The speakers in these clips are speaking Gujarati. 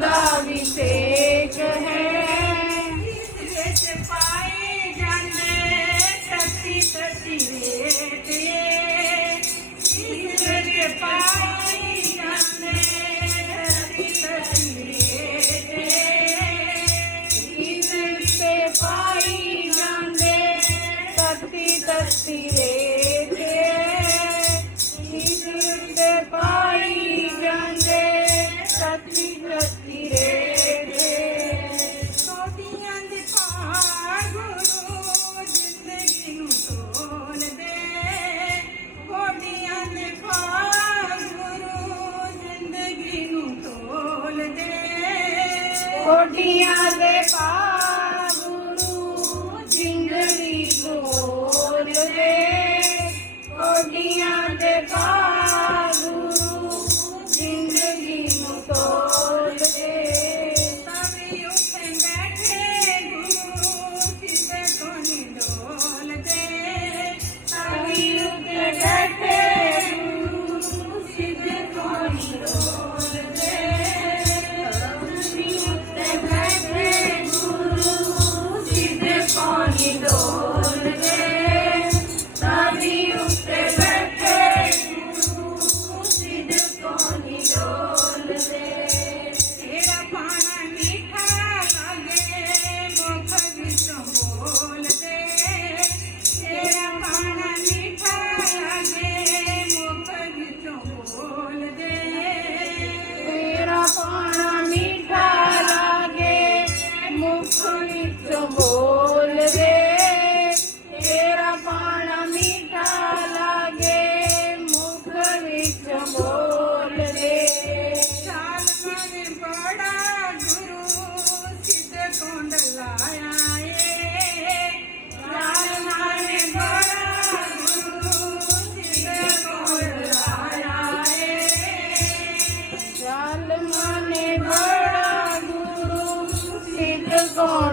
Barbie say. தெரியாத பா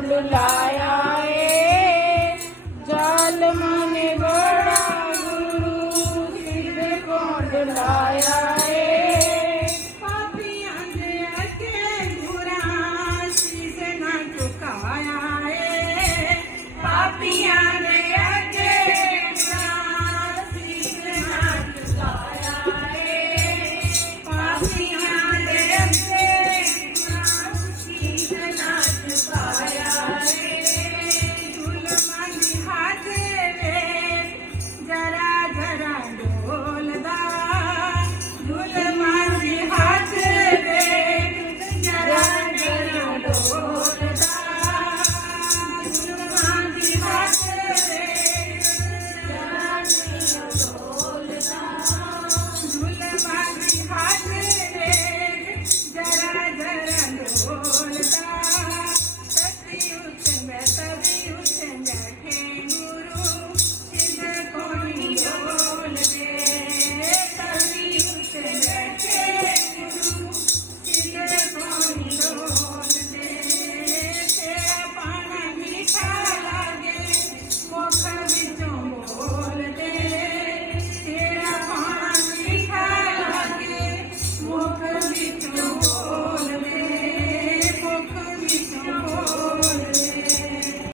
ਜਲ